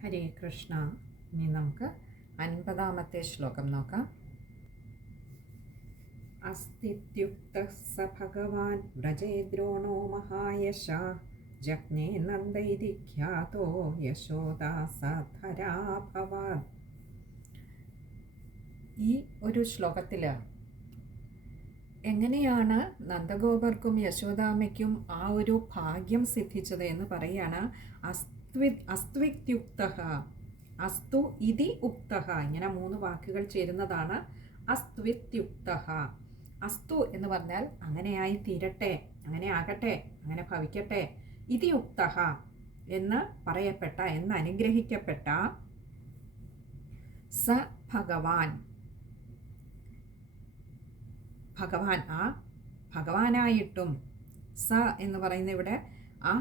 ഹരേ കൃഷ്ണ. ഇനി നമുക്ക് അൻപതാമത്തെ ശ്ലോകം നോക്കാം. അസ്തിത്യുക്ത സ ഭഗവാൻ വ്രജേദ്രോണോ മഹായശ ജഗ്നേ നന്ദൈതി ഖ്യാതോ യശോദാസധരാഭവാൻ ഈ ഒരു ശ്ലോകത്തിൽ എങ്ങനെയാണ് നന്ദഗോപർക്കും യശോദാമയ്ക്കും ആ ഒരു ഭാഗ്യം സിദ്ധിച്ചത് എന്ന് പറയാണ് അസ്ത്വി അസ്ത്വിത്യുക്ത. അസ്തു ഇതി ഉക്ത. ഇങ്ങനെ മൂന്ന് വാക്കുകൾ ചേരുന്നതാണ് അസ്ത്വിത്യുക്ത. അസ്തു എന്ന് പറഞ്ഞാൽ അങ്ങനെയായി തീരട്ടെ അങ്ങനെ ആകട്ടെ അങ്ങനെ ഭവിക്കട്ടെ. ഇതി ഉക്ത എന്ന് പറയപ്പെട്ട എന്ന് അനുഗ്രഹിക്കപ്പെട്ട സ ഭഗവാൻ. ഭഗവാൻ ആ ഭഗവാനായിട്ടും സ എന്ന് പറയുന്ന ഇവിടെ ആ,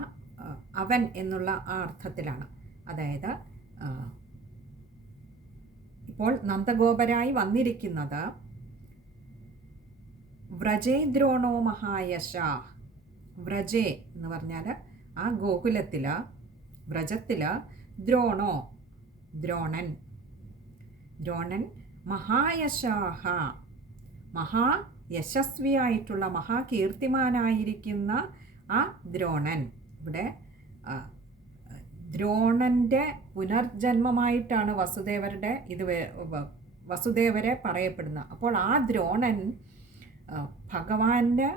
അവൻ എന്നുള്ള ആ അർത്ഥത്തിലാണ്. അതായത് ഇപ്പോൾ നന്ദഗോപരായി വന്നിരിക്കുന്നത് വ്രജേദ്രോണോ മഹായശ. വ്രജേ എന്ന് പറഞ്ഞാൽ ആ ഗോകുലത്തിൽ വ്രജത്തിൽ ദ്രോണോ ദ്രോണൻ. ദ്രോണൻ മഹായശാഹ. മഹാ യശസ്വിയായിട്ടുള്ള മഹാകീർത്തിമാനായിരിക്കുന്ന ആ ദ്രോണൻ. ഇവിടെ ദ്രോണന്റെ പുനർജന്മമായിട്ടാണ് വസുദേവരുടെ ഇത് വസുദേവരെ പറയപ്പെടുന്നത് അപ്പോൾ ആ ദ്രോണൻ ഭഗവാന്റെ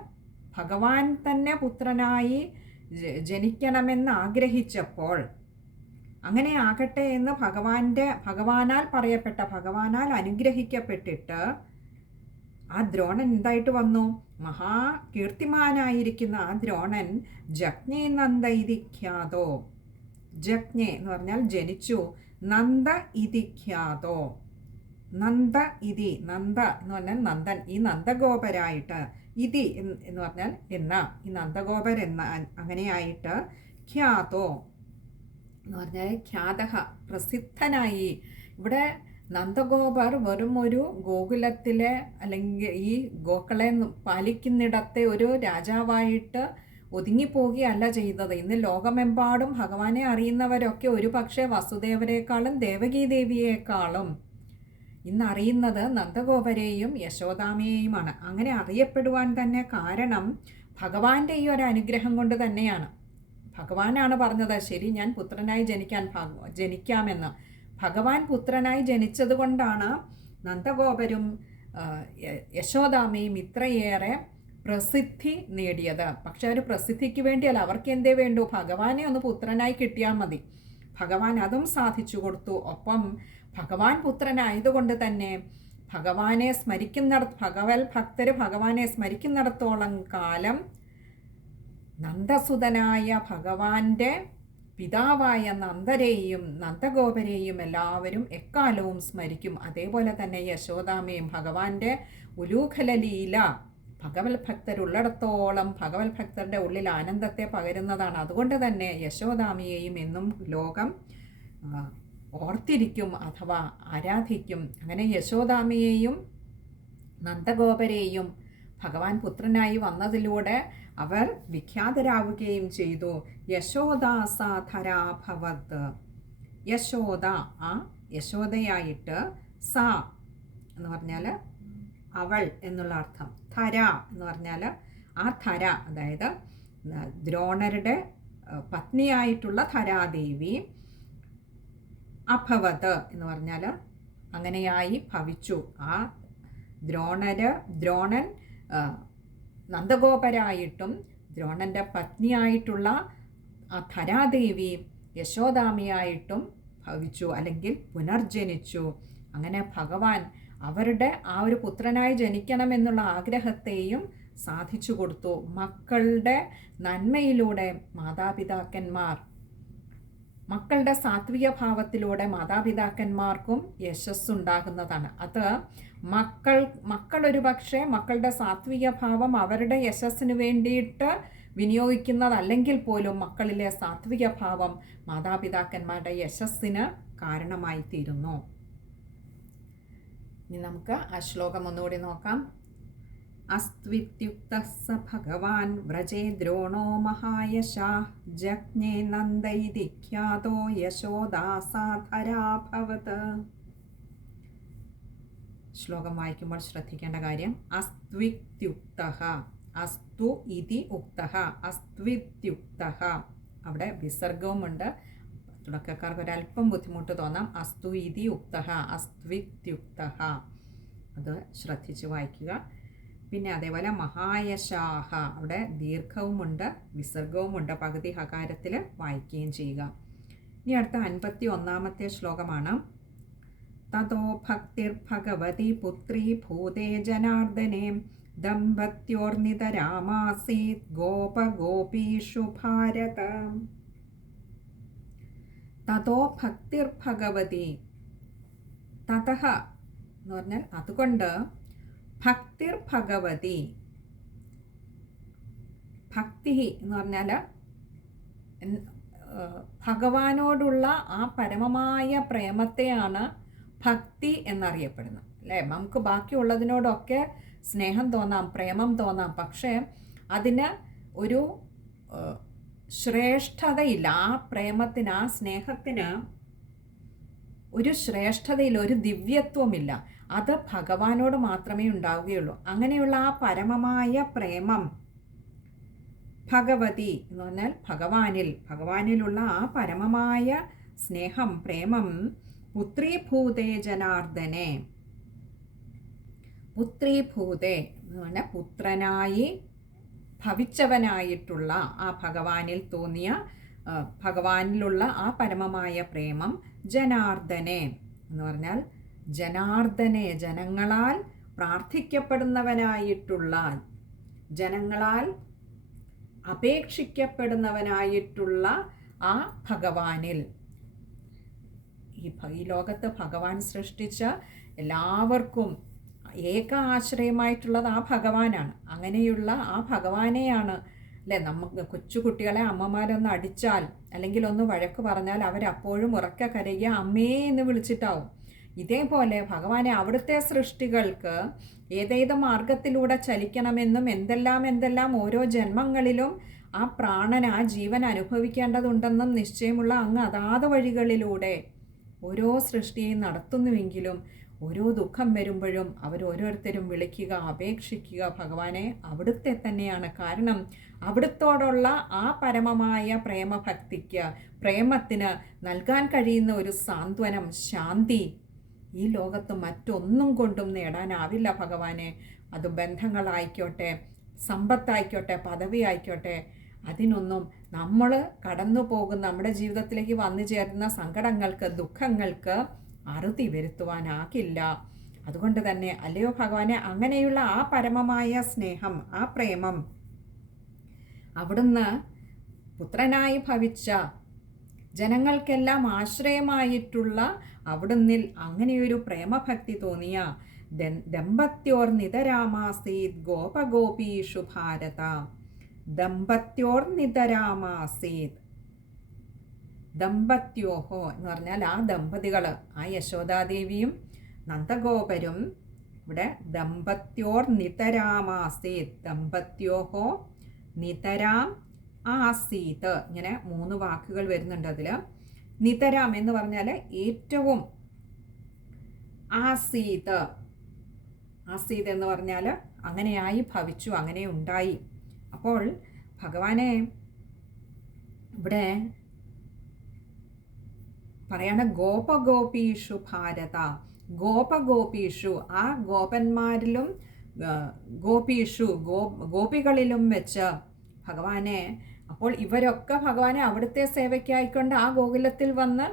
ഭഗവാൻ തന്നെ പുത്രനായി ജനിക്കണമെന്ന് ആഗ്രഹിച്ചപ്പോൾ അങ്ങനെ ആകട്ടെ എന്ന് ഭഗവാന്റെ ഭഗവാനാൽ പറയപ്പെട്ട ഭഗവാനാൽ അനുഗ്രഹിക്കപ്പെട്ടിട്ട് ആ ദ്രോണൻ എന്തായിട്ട് വന്നു? മഹാ കീർത്തിമാനായിരിക്കുന്ന ആ ദ്രോണൻ ജജ്ഞേ നന്ദ ഇതി എന്ന് പറഞ്ഞാൽ ജനിച്ചു. നന്ദ ഇതിഖ്യാതോ നന്ദ ഇതി നന്ദ എന്ന് പറഞ്ഞാൽ നന്ദൻ. ഈ നന്ദഗോപരായിട്ട് ഇതി എന്ന് പറഞ്ഞാൽ എന്ന. ഈ നന്ദഗോപർ എന്ന അങ്ങനെയായിട്ട് ഖ്യാതോ എന്ന് പറഞ്ഞാൽ ഖ്യാതഹ പ്രസിദ്ധനായി. ഇവിടെ നന്ദഗോപർ വെറും ഒരു ഗോകുലത്തിലെ അല്ലെങ്കിൽ ഈ ഗോക്കളെ പാലിക്കുന്നിടത്തെ ഒരു രാജാവായിട്ട് ഒതുങ്ങിപ്പോവുകയല്ല ചെയ്തത്. ഇന്ന് ലോകമെമ്പാടും ഭഗവാനെ അറിയുന്നവരൊക്കെ ഒരു പക്ഷേ വസുദേവരെക്കാളും ദേവകീദേവിയേക്കാളും. ഇന്നറിയുന്നത് നന്ദഗോപരെയും യശോദാമയെയുമാണ്. അങ്ങനെ അറിയപ്പെടുവാൻ തന്നെ കാരണം ഭഗവാന്റെ ഈ ഒരു അനുഗ്രഹം കൊണ്ട് തന്നെയാണ്. ഭഗവാനാണ് പറഞ്ഞത് ശരി ഞാൻ പുത്രനായി ജനിക്കാൻ ജനിക്കാമെന്ന്. ഭഗവാൻ പുത്രനായി ജനിച്ചതുകൊണ്ടാണ് നന്ദഗോപരും യശോദാമയും ഇത്രയേറെ പ്രസിദ്ധി നേടിയത്. പക്ഷെ ഒരു പ്രസിദ്ധിക്ക് വേണ്ടിയല്ല അവർക്ക് എന്തേ വേണ്ടു? ഭഗവാനെ ഒന്ന് പുത്രനായി കിട്ടിയാൽ മതി. ഭഗവാൻ അതും സാധിച്ചു കൊടുത്തു. ഒപ്പം ഭഗവാൻ പുത്രനായതുകൊണ്ട് തന്നെ ഭഗവാനെ സ്മരിക്കുന്നിട ഭഗവൽ ഭക്തർ ഭഗവാനെ സ്മരിക്കുന്നിടത്തോളം കാലം നന്ദസുതനായ ഭഗവാന്റെ പിതാവായ നന്ദരെയും നന്ദഗോപരെയും എല്ലാവരും എക്കാലവും സ്മരിക്കും. അതേപോലെ തന്നെ യശോദാമയും ഭഗവാന്റെ ഉലൂഖലലീല ഭഗവത് ഭക്തരുള്ളിടത്തോളം ഭഗവത് ഭക്തരുടെ ഉള്ളിൽ ആനന്ദത്തെ പകരുന്നതാണ്. അതുകൊണ്ട് തന്നെ യശോദാമിയെയും എന്നും ലോകം ഓർത്തിരിക്കും അഥവാ ആരാധിക്കും. അങ്ങനെ യശോദാമിയെയും നന്ദഗോപരെയും ഭഗവാൻ പുത്രനായി വന്നതിലൂടെ അവർ വിഖ്യാതരാവുകയും ചെയ്തു. യശോദാസാധരാഭവത് യശോദ ആ യശോദയായിട്ട് സ എന്ന് പറഞ്ഞാൽ അവൾ എന്നുള്ള അർത്ഥം. ധര എന്ന് പറഞ്ഞാൽ ആ ധര അതായത് ദ്രോണരുടെ പത്നിയായിട്ടുള്ള ധരാദേവി അഭവത് എന്ന് പറഞ്ഞാൽ അങ്ങനെയായി ഭവിച്ചു. ആ ദ്രോണര് ദ്രോണൻ നന്ദഗോപരായിട്ടും ദ്രോണന്റെ പത്നിയായിട്ടുള്ള ആ ധരാദേവി യശോദാമിയായിട്ടും ഭവിച്ചു അല്ലെങ്കിൽ പുനർജനിച്ചു. അങ്ങനെ ഭഗവാൻ അവരുടെ ആ ഒരു പുത്രനായി ജനിക്കണമെന്നുള്ള ആഗ്രഹത്തെയും സാധിച്ചു കൊടുത്തു. മക്കളുടെ നന്മയിലൂടെ മാതാപിതാക്കന്മാർ മക്കളുടെ സാത്വിക ഭാവത്തിലൂടെ മാതാപിതാക്കന്മാർക്കും യശസ്സുണ്ടാകുന്നതാണ്. അത് മക്കൾ മക്കളൊരു പക്ഷേ മക്കളുടെ സാത്വിക ഭാവം അവരുടെ യശസ്സിന് വേണ്ടിയിട്ട് വിനിയോഗിക്കുന്നതല്ലെങ്കിൽ പോലും മക്കളിലെ സാത്വിക ഭാവം മാതാപിതാക്കന്മാരുടെ യശസ്സിന് കാരണമായി തീരുന്നു ഇനി നമുക്ക് ആ ശ്ലോകം ഒന്നുകൂടി നോക്കാം. अस्त्वित्युक्तः स भगवान् व्रजे द्रोणो महायशाः जज्ञे नन्द इति ख्यातो യശോദാസാധരാഭവത് ശ്ലോകം വായിക്കുമ്പോൾ ശ്രദ്ധിക്കേണ്ട കാര്യം അസ്ത്വിത്യുക്ത അസ്തു ഇതി ഉക്ത അസ്ത്വിത്യുക്ത അവിടെ വിസർഗവുമുണ്ട് തുടക്കക്കാർക്ക് ഒരല്പം ബുദ്ധിമുട്ട് തോന്നാം അസ്തു ഇതി ഉക്ത അസ്ത്വിത്യുക്ത അത് ശ്രദ്ധിച്ച് വായിക്കുക പിന്നെ അതേപോലെ മഹായശാഹ. അവിടെ ദീർഘവുമുണ്ട് വിസർഗവുമുണ്ട് പകുതി ഹകാരത്തിൽ വായിക്കുകയും ചെയ്യുക. ഇനി അടുത്ത അൻപത്തി ഒന്നാമത്തെ ശ്ലോകമാണ് തതോ ഭക്തിർഭഗവതി പുത്രി ഭൂതേ ജനാർദ്ദനെ ദമ്പത്യോർനിതരാമാസീത് ഗോപഗോപീഷു ഭാരത. തതോ ഭക്തിർഭഗവതി തതഹ എന്ന് പറഞ്ഞാൽ അതുകൊണ്ട് ഭക്തിർ ഭഗവതി ഭക്തി എന്ന് പറഞ്ഞാൽ ഭഗവാനോടുള്ള ആ പരമമായ പ്രേമത്തെയാണ് ഭക്തി എന്നറിയപ്പെടുന്നത്. അല്ലേ? നമുക്ക് ബാക്കിയുള്ളതിനോടൊക്കെ സ്നേഹം തോന്നാം പ്രേമം തോന്നാം. പക്ഷേ അതിന് ഒരു ശ്രേഷ്ഠതയില്ല. ആ പ്രേമത്തിന് ആ സ്നേഹത്തിന് ഒരു ശ്രേഷ്ഠതയില്ല ഒരു ദിവ്യത്വമില്ല. അത് ഭഗവാനോട് മാത്രമേ ഉണ്ടാവുകയുള്ളൂ. അങ്ങനെയുള്ള ആ പരമമായ പ്രേമം ഭഗവതി എന്ന് പറഞ്ഞാൽ ഭഗവാനിൽ ഭഗവാനിലുള്ള ആ പരമമായ സ്നേഹം പ്രേമം പുത്രീഭൂതേ ജനാർദ്ദനെ. പുത്രീഭൂതേ എന്ന് പറഞ്ഞാൽ പുത്രനായി ഭവിച്ചവനായിട്ടുള്ള ആ ഭഗവാനിൽ തോന്നിയ ഭഗവാനിലുള്ള ആ പരമമായ പ്രേമം ജനാർദ്ദനെ എന്ന് പറഞ്ഞാൽ ജനാർദ്ദനെ ജനങ്ങളാൽ പ്രാർത്ഥിക്കപ്പെടുന്നവനായിട്ടുള്ള ജനങ്ങളാൽ അപേക്ഷിക്കപ്പെടുന്നവനായിട്ടുള്ള ആ ഭഗവാനിൽ. ഈ ലോകത്ത് ഭഗവാൻ സൃഷ്ടിച്ച എല്ലാവർക്കും ഏക ആശ്രയമായിട്ടുള്ളത് ആ ഭഗവാനാണ്. അങ്ങനെയുള്ള ആ ഭഗവാനെയാണ് അല്ലേ? നമുക്ക് കൊച്ചുകുട്ടികളെ അമ്മമാരൊന്ന് അടിച്ചാൽ അല്ലെങ്കിൽ ഒന്ന് വഴക്ക് പറഞ്ഞാൽ അവരപ്പോഴും ഉറക്ക കരയുക അമ്മേ എന്ന് വിളിച്ചിട്ടാവും. ഇതേപോലെ ഭഗവാനെ അവിടുത്തെ സൃഷ്ടികൾക്ക് ഏതേത് മാർഗത്തിലൂടെ ചലിക്കണമെന്നും എന്തെല്ലാം എന്തെല്ലാം ഓരോ ജന്മങ്ങളിലും ആ പ്രാണൻ ആ ജീവൻ അനുഭവിക്കേണ്ടതുണ്ടെന്നും നിശ്ചയമുള്ള അങ്ങ് അതാത് വഴികളിലൂടെ ഓരോ സൃഷ്ടിയെയും നടത്തുന്നുവെങ്കിലും ഓരോ ദുഃഖം വരുമ്പോഴും അവർ ഓരോരുത്തരും വിളിക്കുക അപേക്ഷിക്കുക ഭഗവാനെ അവിടുത്തെ തന്നെയാണ്. കാരണം അവിടുത്തോടുള്ള ആ പരമമായ പ്രേമഭക്തിക്ക് പ്രേമത്തിന് നൽകാൻ കഴിയുന്ന ഒരു സാന്ത്വനം ശാന്തി ഈ ലോകത്ത് മറ്റൊന്നും കൊണ്ടും നേടാനാവില്ല ഭഗവാനെ. അത് ബന്ധങ്ങളായിക്കോട്ടെ സമ്പത്തായിക്കോട്ടെ പദവി ആയിക്കോട്ടെ അതിനൊന്നും നമ്മൾ കടന്നു പോകുന്ന നമ്മുടെ ജീവിതത്തിലേക്ക് വന്നു ചേരുന്ന സങ്കടങ്ങൾക്ക് ദുഃഖങ്ങൾക്ക് അറുതി വരുത്തുവാനാകില്ല. അതുകൊണ്ട് തന്നെ അല്ലയോ ഭഗവാനെ അങ്ങനെയുള്ള ആ പരമമായ സ്നേഹം ആ പ്രേമം അവിടുന്ന് പുത്രനായി ഭവിച്ച ജനങ്ങൾക്കെല്ലാം ആശ്രയമായിട്ടുള്ള അവിടുന്നിൽ അങ്ങനെയൊരു പ്രേമഭക്തി തോന്നിയ. ദമ്പത്യോർ നിതരാമാസീത് ഗോപഗോപീഷു ഭാരത. ദമ്പത്യോർ നിതരാമാസീത് ദമ്പത്യോഹോ എന്ന് പറഞ്ഞാൽ ആ ദമ്പതികൾ ആ യശോദാദേവിയും നന്ദഗോപരും ഇവിടെ ദമ്പത്യോർ നിതരാമാസീത് ദമ്പത്യോഹോ നിതരാം ആസീത് ഇങ്ങനെ മൂന്ന് വാക്കുകൾ വരുന്നുണ്ട് അതിൽ നിതരാം എന്ന് പറഞ്ഞാൽ ഏറ്റവും ആസീത്. ആസീത് എന്ന് പറഞ്ഞാൽ അങ്ങനെയായി ഭവിച്ചു അങ്ങനെ ഉണ്ടായി. അപ്പോൾ ഭഗവാനെ ഇവിടെ പറയണ ഗോപഗോപീഷു ഭാരത. ഗോപഗോപീഷു ആ ഗോപന്മാരിലും ഗോപീഷു ഗോ ഗോപികളിലും വെച്ച് ഭഗവാനെ അപ്പോൾ ഇവരൊക്കെ ഭഗവാനെ അവിടുത്തെ സേവയ്ക്കായിക്കൊണ്ട് ആ ഗോകുലത്തിൽ വന്ന്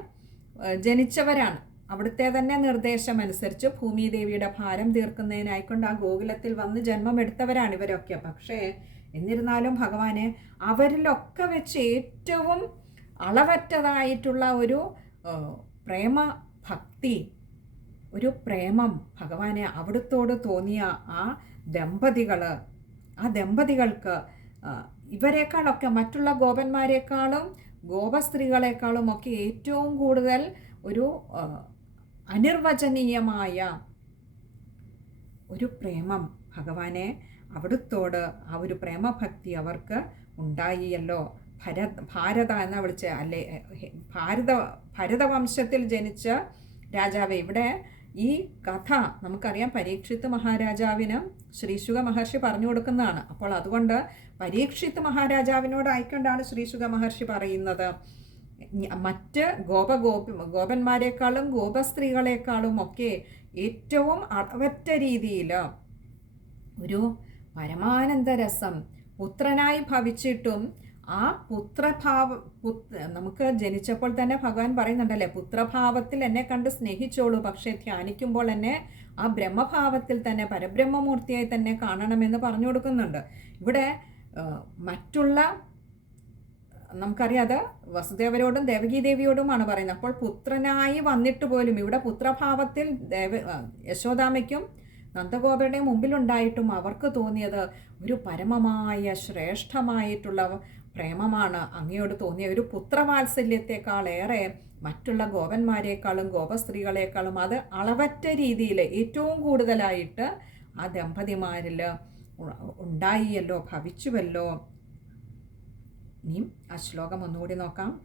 ജനിച്ചവരാണ്. അവിടുത്തെ തന്നെ നിർദ്ദേശം അനുസരിച്ച് ഭൂമിദേവിയുടെ ഭാരം തീർക്കുന്നതിനായിക്കൊണ്ട് ആ ഗോകുലത്തിൽ വന്ന് ജന്മമെടുത്തവരാണ് ഇവരൊക്കെ. പക്ഷേ എന്നിരുന്നാലും ഭഗവാനെ അവരിലൊക്കെ വെച്ച് ഏറ്റവും അളവറ്റതായിട്ടുള്ള ഒരു പ്രേമ ഭക്തി ഒരു പ്രേമം ഭഗവാനെ അവിടുത്തോട് തോന്നിയ ആ ദമ്പതികൾ ആ ദമ്പതികൾക്ക് ഇവരെക്കാളൊക്കെ മറ്റുള്ള ഗോപന്മാരെക്കാളും ഗോപസ്ത്രീകളെക്കാളും ഒക്കെ ഏറ്റവും കൂടുതൽ ഒരു അനിർവചനീയമായ ഒരു പ്രേമം ഭഗവാനെ അവിടുത്തോട് ആ ഒരു പ്രേമഭക്തി അവർക്ക് ഉണ്ടായിയല്ലോ. ഭര ഭാരത എന്ന വിളിച്ച അല്ലെ ഭാരത ഭരതവംശത്തിൽ ജനിച്ച രാജാവ്. ഇവിടെ ഈ കഥ നമുക്കറിയാം പരീക്ഷിത്ത് മഹാരാജാവിന് ശ്രീശുക മഹർഷി പറഞ്ഞു കൊടുക്കുന്നതാണ്. അപ്പോൾ അതുകൊണ്ട് പരീക്ഷിത്ത് മഹാരാജാവിനോടായിക്കൊണ്ടാണ് ശ്രീശുഖ മഹർഷി പറയുന്നത്. മറ്റ് ഗോപഗോപി ഗോപന്മാരെക്കാളും ഗോപസ്ത്രീകളെക്കാളും ഒക്കെ ഏറ്റവും അളവറ്റ രീതിയിൽ ഒരു പരമാനന്ദ രസം പുത്രനായി ഭവിച്ചിട്ടും ആ പുത്രഭാവ പുത്ര നമുക്ക് ജനിച്ചപ്പോൾ തന്നെ ഭഗവാൻ പറയുന്നുണ്ടല്ലേ പുത്രഭാവത്തിൽ എന്നെ കണ്ട് സ്നേഹിച്ചോളൂ പക്ഷേ ധ്യാനിക്കുമ്പോൾ എന്നെ ആ ബ്രഹ്മഭാവത്തിൽ തന്നെ പരബ്രഹ്മമൂർത്തിയായി തന്നെ കാണണമെന്ന് പറഞ്ഞു കൊടുക്കുന്നുണ്ട്. ഇവിടെ മറ്റുള്ള നമുക്കറിയാതെ വസുദേവരോടും ദേവകീ ദേവിയോടുമാണ് പറയുന്നത്. അപ്പോൾ പുത്രനായി വന്നിട്ട് പോലും ഇവിടെ പുത്രഭാവത്തിൽ ദേവ യശോദാമയ്ക്കും നന്ദഗോപരുടെ മുമ്പിലുണ്ടായിട്ടും അവർക്ക് തോന്നിയത് ഒരു പരമമായ ശ്രേഷ്ഠമായിട്ടുള്ള പ്രേമമാണ്. അങ്ങയോട് തോന്നിയ ഒരു പുത്രവാത്സല്യത്തെക്കാളേറെ മറ്റുള്ള ഗോപന്മാരെക്കാളും ഗോപസ്ത്രീകളെക്കാളും അത് അളവറ്റ രീതിയിൽ ഏറ്റവും കൂടുതലായിട്ട് ആ ദമ്പതിമാരിൽ ഉണ്ടായിയല്ലോ ഭവിച്ചുവല്ലോ. ഇനിയും ആ ശ്ലോകം ഒന്നുകൂടി നോക്കാം.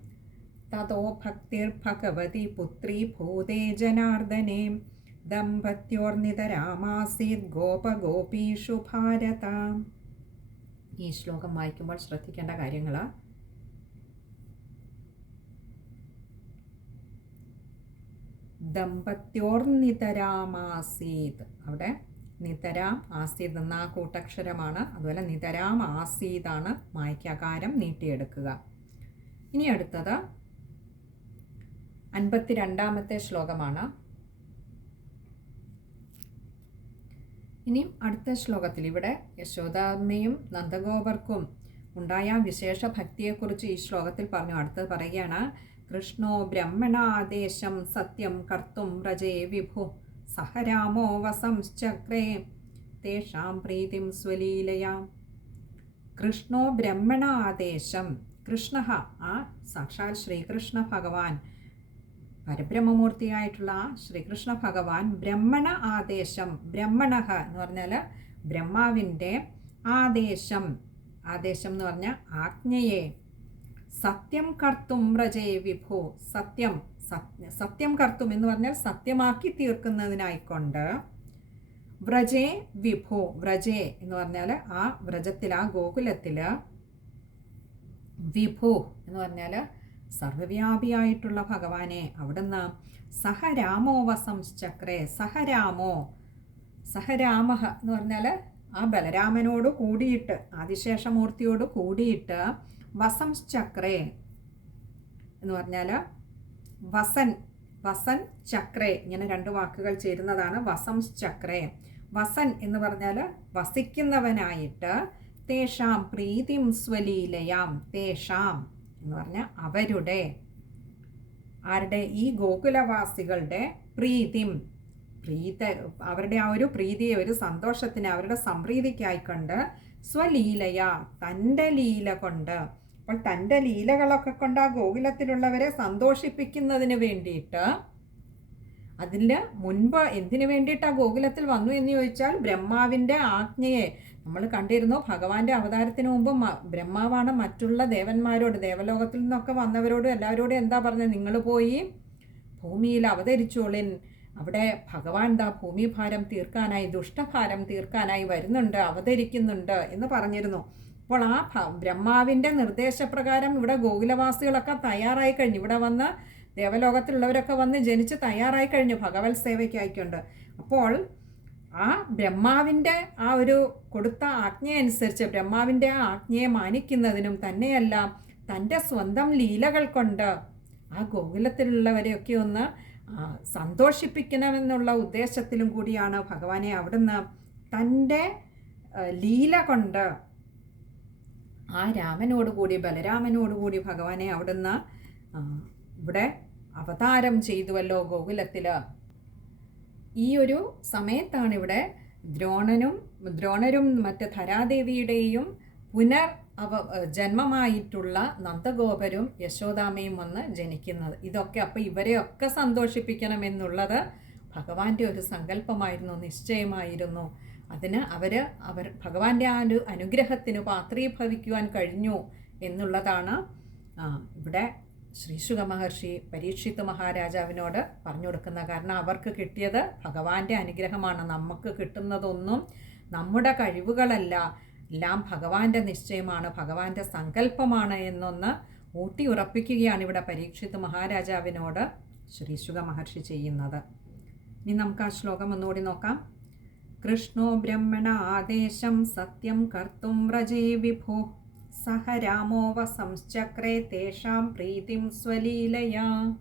തതോ ഭക്തിർ ഭഗവതി പുത്രി ഭൂതേ ജനാർദ്ദനെ. ദമ്പത്യോർനിതരാമാസീത് ഗോപഗോപീഷു ഭാരത. ഈ ശ്ലോകം വായിക്കുമ്പോൾ ശ്രദ്ധിക്കേണ്ട കാര്യങ്ങൾ ദമ്പത്യോർനിതരാമാസീത്. അവിടെ നിതരാം ആസീത് എന്ന കൂട്ടക്ഷരമാണ്. അതുപോലെ നിതരാം ആസീതാണ് മായ്ക്കകാരം നീട്ടിയെടുക്കുക. ഇനി അടുത്തത് അൻപത്തിരണ്ടാമത്തെ ശ്ലോകമാണ്. ഇനിയും അടുത്ത ശ്ലോകത്തിൽ ഇവിടെ യശോദാമ്മയും നന്ദഗോപർക്കും ഉണ്ടായ വിശേഷ ഭക്തിയെക്കുറിച്ച് ഈ ശ്ലോകത്തിൽ പറഞ്ഞു. അടുത്തത് പറയുകയാണ് കൃഷ്ണോ ബ്രഹ്മണാദേശം സത്യം കർത്തും രജേ വിഭു സഹ രാമോ വസംശ്ചക്രേ തേഷാം പ്രീതിം സ്വലീലയാം. കൃഷ്ണോ ബ്രഹ്മണ ആദേശം കൃഷ്ണ ആ സാക്ഷാൽ ശ്രീകൃഷ്ണ ഭഗവാൻ. പരബ്രഹ്മമൂർത്തിയായിട്ടുള്ള ആ ശ്രീകൃഷ്ണ ഭഗവാൻ ബ്രഹ്മണ ആദേശം. ബ്രഹ്മണഹ എന്ന് പറഞ്ഞാൽ ബ്രഹ്മാവിന്റെ ആദേശം. ആദേശം എന്ന് പറഞ്ഞാൽ ആജ്ഞയെ. സത്യം കർത്തും വ്രജേ വിഭു. സത്യം സത്യ കർത്തും എന്ന് പറഞ്ഞാൽ സത്യമാക്കി തീർക്കുന്നതിനായിക്കൊണ്ട് വ്രജേ വിഭോ വ്രജേ എന്ന് പറഞ്ഞാൽ ആ വ്രജത്തിൽ ആ ഗോകുലത്തിൽ വിഭോ എന്ന് പറഞ്ഞാൽ സർവവ്യാപിയായിട്ടുള്ള ഭഗവാനെ അവിടുന്ന് സഹരാമോ ചക്രേ സഹരാമോ സഹരാമഹ എന്ന് പറഞ്ഞാൽ ആ ബലരാമനോട് കൂടിയിട്ട് ആദിശേഷമൂർത്തിയോട് കൂടിയിട്ട് വസം ചക്രേ എന്ന് പറഞ്ഞാൽ വസൻ വസൻ ചക്രേ. ഇങ്ങനെ രണ്ട് വാക്കുകൾ ചേരുന്നതാണ് വസം ചക്രേ. വസൻ എന്ന് പറഞ്ഞാൽ വസിക്കുന്നവനായിട്ട് തേഷാം പ്രീതിം സ്വലീലയാം തേഷാം എന്ന് പറഞ്ഞാൽ അവരുടെ ആരുടെ? ഈ ഗോകുലവാസികളുടെ പ്രീതിം പ്രീത അവരുടെ ആ ഒരു പ്രീതിയെ ഒരു സന്തോഷത്തിന് അവരുടെ സംപ്രീതിക്കായിക്കൊണ്ട് സ്വലീലയ തന്റെ ലീല കൊണ്ട് അപ്പോൾ തന്റെ ലീലകളൊക്കെ കൊണ്ട് ആ ഗോകുലത്തിലുള്ളവരെ സന്തോഷിപ്പിക്കുന്നതിന് വേണ്ടിയിട്ട് അതിന് മുൻപ് എന്തിനു വേണ്ടിയിട്ട് ആ ഗോകുലത്തിൽ വന്നു എന്ന് ചോദിച്ചാൽ ബ്രഹ്മാവിന്റെ ആജ്ഞയെ. നമ്മൾ കണ്ടിരുന്നു ഭഗവാന്റെ അവതാരത്തിന് മുമ്പ് ബ്രഹ്മാവാണ് മറ്റുള്ള ദേവന്മാരോട് ദേവലോകത്തിൽ നിന്നൊക്കെ വന്നവരോട് എല്ലാവരോടും എന്താ പറഞ്ഞത്? നിങ്ങൾ പോയി ഭൂമിയിൽ അവതരിച്ചോളിൻ. അവിടെ ഭഗവാൻ ദാ ഭൂമിഭാരം തീർക്കാനായി ദുഷ്ടഭാരം തീർക്കാനായി വരുന്നുണ്ട് അവതരിക്കുന്നുണ്ട് എന്ന് പറഞ്ഞിരുന്നു. അപ്പോൾ ആ ബ്രഹ്മാവിന്റെ നിർദ്ദേശപ്രകാരം ഇവിടെ ഗോകുലവാസികളൊക്കെ തയ്യാറായി കഴിഞ്ഞു. ഇവിടെ വന്ന് ദേവലോകത്തിലുള്ളവരൊക്കെ വന്ന് ജനിച്ച് തയ്യാറായി കഴിഞ്ഞു ഭഗവത് സേവയ്ക്കായിക്കൊണ്ട്. അപ്പോൾ ആ ബ്രഹ്മാവിന്റെ ആ ഒരു കൊടുത്ത ആജ്ഞയനുസരിച്ച് ബ്രഹ്മാവിന്റെ ആ ആജ്ഞയെ മാനിക്കുന്നതിനും തന്നെയല്ല തന്റെ സ്വന്തം ലീലകൾ കൊണ്ട് ആ ഗോകുലത്തിലുള്ളവരെയൊക്കെ ഒന്ന് സന്തോഷിപ്പിക്കണമെന്നുള്ള ഉദ്ദേശത്തിലും കൂടിയാണ് ഭഗവാനെ അവിടുന്ന് തന്റെ ലീല കൊണ്ട് ആ രാമനോടുകൂടി ബലരാമനോടുകൂടി ഭഗവാനെ അവിടുന്ന് ഇവിടെ അവതാരം ചെയ്തുവല്ലോ ഗോകുലത്തിൽ ഈ ഒരു സമയത്താണ് ഇവിടെ ദ്രോണനും ദ്രോണരും മറ്റ് ധരാദേവിയുടെയും പുനർ അവ ജന്മമായിട്ടുള്ള നന്ദഗോപരും യശോദാമയും വന്ന് ജനിക്കുന്നത്. ഇതൊക്കെ അപ്പോൾ ഇവരെയൊക്കെ സന്തോഷിപ്പിക്കണമെന്നുള്ളത് ഭഗവാന്റെ ഒരു സങ്കല്പമായിരുന്നു നിശ്ചയമായിരുന്നു. അതിന് അവർ അവർ ഭഗവാന്റെ ആ ഒരു അനുഗ്രഹത്തിന് പാത്രീഭവിക്കുവാൻ കഴിഞ്ഞു എന്നുള്ളതാണ് ഇവിടെ ശ്രീശുഖ മഹർഷി പരീക്ഷിത് മഹാരാജാവിനോട് പറഞ്ഞു കൊടുക്കുന്ന കാരണം. അവർക്ക് കിട്ടിയത് ഭഗവാന്റെ അനുഗ്രഹമാണ്. നമുക്ക് കിട്ടുന്നതൊന്നും നമ്മുടെ കഴിവുകളല്ല. എല്ലാം ഭഗവാന്റെ നിശ്ചയമാണ് ഭഗവാന്റെ സങ്കല്പമാണ് എന്നൊന്ന് ഊട്ടി ഉറപ്പിക്കുകയാണ് ഇവിടെ പരീക്ഷിത് മഹാരാജാവിനോട് ശ്രീശുഖ മഹർഷി ചെയ്യുന്നത്. ഇനി നമുക്ക് ആ ശ്ലോകം ഒന്നുകൂടി നോക്കാം. കൃഷ്ണോ ബ്രഹ്മണ ആദേശം സത്യം കർത്തും വ്രജേ വിഭു. സഹ രാമോ വസംശ്ചക്രേ തേഷാം പ്രീതിം സ്വലീലയാ.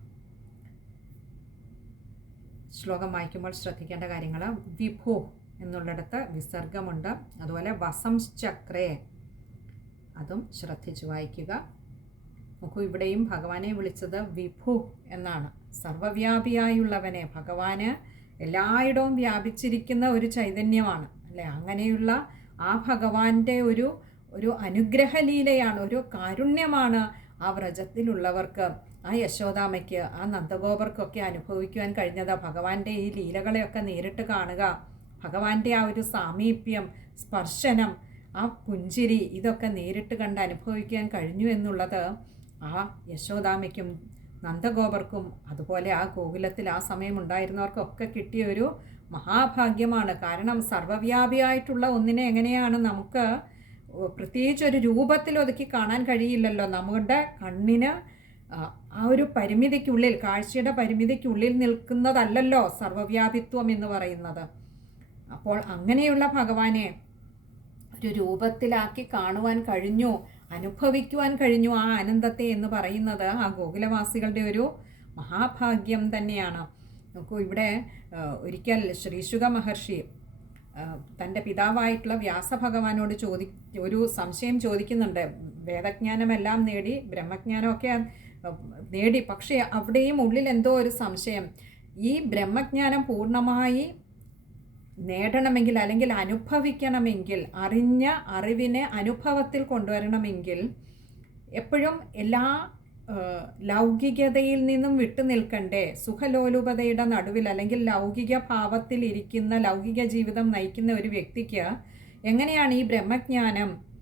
ശ്ലോകം വായിക്കുമ്പോൾ ശ്രദ്ധിക്കേണ്ട കാര്യങ്ങൾ വിഭു എന്നുള്ളിടത്ത് വിസർഗമുണ്ട്. അതുപോലെ വസംശ്ചക്രേ അതും ശ്രദ്ധിച്ചു വായിക്കുക. നോക്കൂ ഇവിടെയും ഭഗവാനെ വിളിച്ചത് വിഭു എന്നാണ്. സർവവ്യാപിയായുള്ളവനെ ഭഗവാന് എല്ലായിടവും വ്യാപിച്ചിരിക്കുന്ന ഒരു ചൈതന്യമാണ് അല്ലേ? അങ്ങനെയുള്ള ആ ഭഗവാന്റെ ഒരു ഒരു അനുഗ്രഹലീലയാണ് ഒരു കാരുണ്യമാണ് ആ വ്രജത്തിലുള്ളവർക്ക് ആ യശോദാമയ്ക്ക് ആ നന്ദഗോപർക്കൊക്കെ അനുഭവിക്കുവാൻ കഴിഞ്ഞത്. ഭഗവാന്റെ ഈ ലീലകളെയൊക്കെ നേരിട്ട് കാണുക ഭഗവാന്റെ ആ ഒരു സാമീപ്യം സ്പർശനം ആ പുഞ്ചിരി ഇതൊക്കെ നേരിട്ട് കണ്ട് അനുഭവിക്കാൻ കഴിഞ്ഞു എന്നുള്ളത് ആ യശോദാമയ്ക്കും നന്ദഗോപർക്കും അതുപോലെ ആ ഗോകുലത്തിൽ ആ സമയം ഉണ്ടായിരുന്നവർക്കൊക്കെ കിട്ടിയ ഒരു മഹാഭാഗ്യമാണ്. കാരണം സർവവ്യാപിയായിട്ടുള്ള ഒന്നിനെ എങ്ങനെയാണ് നമുക്ക് പ്രത്യേകിച്ച് ഒരു രൂപത്തിൽ ഒതുക്കി കാണാൻ കഴിയില്ലല്ലോ. നമ്മുടെ കണ്ണിന് ആ, ഒരു പരിമിതിക്കുള്ളിൽ കാഴ്ചയുടെ പരിമിതിക്കുള്ളിൽ നിൽക്കുന്നതല്ലല്ലോ സർവവ്യാപിത്വം എന്ന് പറയുന്നത്. അപ്പോൾ അങ്ങനെയുള്ള ഭഗവാനെ ഒരു രൂപത്തിലാക്കി കാണുവാൻ കഴിഞ്ഞു. അനുഭവിക്കുവാൻ കഴിഞ്ഞു ആ ആനന്ദത്തെ എന്ന് പറയുന്നത് ആ ഗോകുലവാസികളുടെ ഒരു മഹാഭാഗ്യം തന്നെയാണ്. നോക്കൂ ഇവിടെ ഒരിക്കൽ ശ്രീശുഖ മഹർഷി തന്റെ പിതാവായിട്ടുള്ള വ്യാസഭഗവാനോട് ചോദി ഒരു സംശയം ചോദിക്കുന്നുണ്ട്. വേദജ്ഞാനമെല്ലാം നേടി ബ്രഹ്മജ്ഞാനമൊക്കെ നേടി. പക്ഷേ അവിടെയും ഉള്ളിൽ എന്തോ ഒരു സംശയം. ഈ ബ്രഹ്മജ്ഞാനം പൂർണമായി നേടണമെങ്കിൽ അല്ലെങ്കിൽ അനുഭവിക്കണമെങ്കിൽ അറിഞ്ഞ അറിവിനെ അനുഭവത്തിൽ കൊണ്ടുവരണമെങ്കിൽ എപ്പോഴും എല്ലാ ലൗകികതയിൽ നിന്നും വിട്ടു നിൽക്കണ്ടേ? സുഖലോലുപതയുടെ നടുവിൽ അല്ലെങ്കിൽ ലൗകിക ഭാവത്തിൽ ഇരിക്കുന്ന ലൗകിക ജീവിതം നയിക്കുന്ന ഒരു വ്യക്തിക്ക് എങ്ങനെയാണ് ഈ ബ്രഹ്മജ്ഞാനം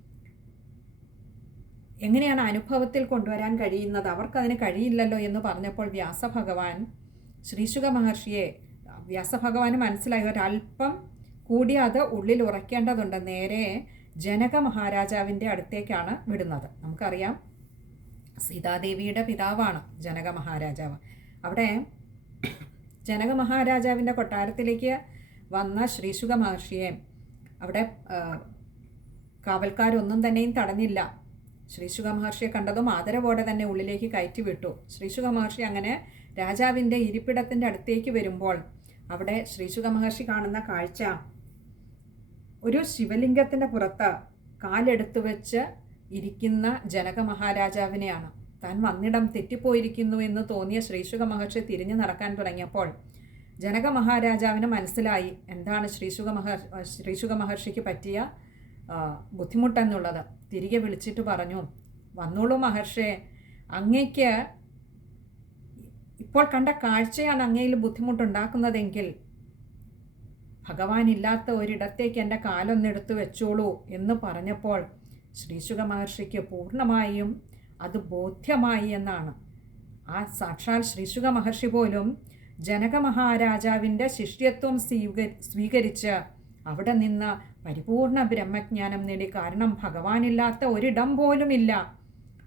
എങ്ങനെയാണ് അനുഭവത്തിൽ കൊണ്ടുവരാൻ കഴിയുന്നത്? അവർക്കതിന് കഴിയില്ലല്ലോ എന്ന് പറഞ്ഞപ്പോൾ വ്യാസഭഗവാൻ ശ്രീശുഖ മഹർഷിയെ വ്യാസഭഗവാന് മനസ്സിലായി. ഒരല്പം കൂടി അത് ഉള്ളിൽ ഉറയ്ക്കേണ്ടതുണ്ട്. നേരെ ജനക മഹാരാജാവിന്റെ അടുത്തേക്കാണ് വിടുന്നത്. നമുക്കറിയാം സീതാദേവിയുടെ പിതാവാണ് ജനക മഹാരാജാവ്. അവിടെ ജനക മഹാരാജാവിന്റെ കൊട്ടാരത്തിലേക്ക് വന്ന ശ്രീശുഖ മഹർഷിയെ അവിടെ കാവൽക്കാരൊന്നും തന്നെയും തടഞ്ഞില്ല. ശ്രീശുഖ മഹർഷിയെ കണ്ടതും ആദരവോടെ തന്നെ ഉള്ളിലേക്ക് കയറ്റി വിട്ടു. ശ്രീശുഖ മഹർഷി അങ്ങനെ രാജാവിന്റെ ഇരിപ്പിടത്തിന്റെ അടുത്തേക്ക് വരുമ്പോൾ അവിടെ ശ്രീശുഖ മഹർഷി കാണുന്ന കാഴ്ച. ഒരു ശിവലിംഗത്തിന്റെ പുറത്ത് കാലെടുത്തു വെച്ച് ഇരിക്കുന്ന ജനക മഹാരാജാവിനെയാണ്. താൻ വന്നിടം തെറ്റിപ്പോയിരിക്കുന്നു എന്ന് തോന്നിയ ശ്രീശുഖ മഹർഷി തിരിഞ്ഞു നടക്കാൻ തുടങ്ങിയപ്പോൾ ജനക മഹാരാജാവിന് മനസ്സിലായി എന്താണ് ശ്രീശുഖ മഹർ ശ്രീശുഖ മഹർഷിക്ക് പറ്റിയ ബുദ്ധിമുട്ടെന്നുള്ളത്. തിരികെ വിളിച്ചിട്ട് പറഞ്ഞു വന്നോളൂ മഹർഷേ അങ്ങയ്ക്ക് ഇപ്പോൾ കണ്ട കാഴ്ചയാണ് അങ്ങയിൽ ബുദ്ധിമുട്ടുണ്ടാക്കുന്നതെങ്കിൽ ഭഗവാനില്ലാത്ത ഒരിടത്തേക്ക് എന്റെ കാലൊന്നെടുത്ത് വെച്ചോളൂ എന്ന് പറഞ്ഞപ്പോൾ ശ്രീശുഖ മഹർഷിക്ക് പൂർണമായും അത് ബോധ്യമായി എന്നാണ്. ആ സാക്ഷാൽ ശ്രീശുഖ മഹർഷി പോലും ജനക മഹാരാജാവിന്റെ ശിഷ്യത്വം സ്വീക സ്വീകരിച്ച് അവിടെ നിന്ന് പരിപൂർണ ബ്രഹ്മജ്ഞാനം നേടി. കാരണം ഭഗവാനില്ലാത്ത ഒരിടം പോലുമില്ല.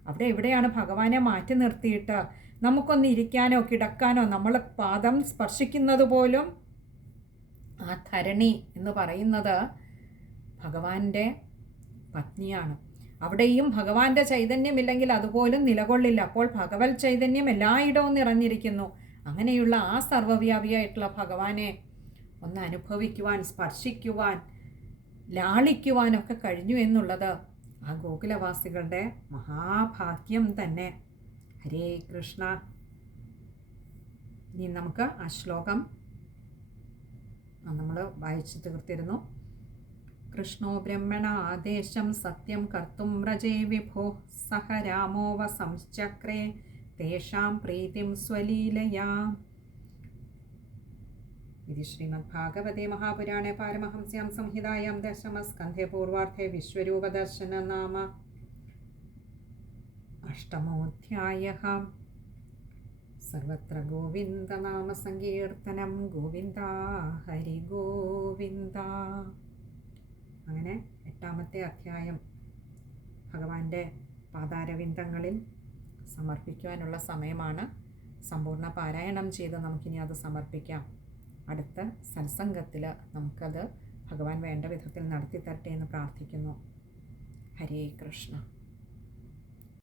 അവിടെ എവിടെയാണ് ഭഗവാനെ മാറ്റി നിർത്തിയിട്ട് നമുക്കൊന്ന് ഇരിക്കാനോ കിടക്കാനോ നമ്മൾ പാദം സ്പർശിക്കുന്നത് പോലും ആ ധരണി എന്ന് പറയുന്നത് ഭഗവാന്റെ പത്നിയാണ്. അവിടെയും ഭഗവാന്റെ ചൈതന്യമില്ലെങ്കിൽ അതുപോലും നിലകൊള്ളില്ല. അപ്പോൾ ഭഗവത് ചൈതന്യം എല്ലായിടവും നിറഞ്ഞിരിക്കുന്നു. അങ്ങനെയുള്ള ആ സർവവ്യാപിയായിട്ടുള്ള ഭഗവാനെ ഒന്ന് അനുഭവിക്കുവാൻ സ്പർശിക്കുവാൻ ലാളിക്കുവാനൊക്കെ കഴിഞ്ഞു എന്നുള്ളത് ആ ഗോകുലവാസികളുടെ മഹാഭാഗ്യം തന്നെ. ഹരേ കൃഷ്ണ ഇനി നമുക്ക് ആ ശ്ലോകം നമ്മൾ വായിച്ചു തീർത്തിരുന്നു കൃഷ്ണോ ബ്രഹ്മണ ആദേശം സത്യം കർത്തും വ്രജേ വിഭോ സഹ രാമോ വസംശ്ചക്രേ തേഷാം പ്രീതിം സ്വലീലയാ इति श्रीमद्भागवते महापुराणे पारमहंस्यां संहितायां दशमस्कन्धे पूर्वार्थे विश्वरूपदर्शननाम अष्टमोऽध्यायः സർവത്ര ഗോവിന്ദനാമസങ്കീർത്തനം ഗോവിന്ദ ഹരി ഗോവിന്ദ അങ്ങനെ എട്ടാമത്തെ അധ്യായം ഭഗവാന്റെ പാതാരവിന്ദങ്ങളിൽ സമർപ്പിക്കുവാനുള്ള സമയമാണ് സമ്പൂർണ്ണ പാരായണം ചെയ്ത് നമുക്കിനി അത് സമർപ്പിക്കാം അടുത്ത സത്സംഗത്തിൽ നമുക്കത് ഭഗവാൻ വേണ്ട വിധത്തിൽ നടത്തി തരട്ടെ എന്ന് പ്രാർത്ഥിക്കുന്നു ഹരേ കൃഷ്ണ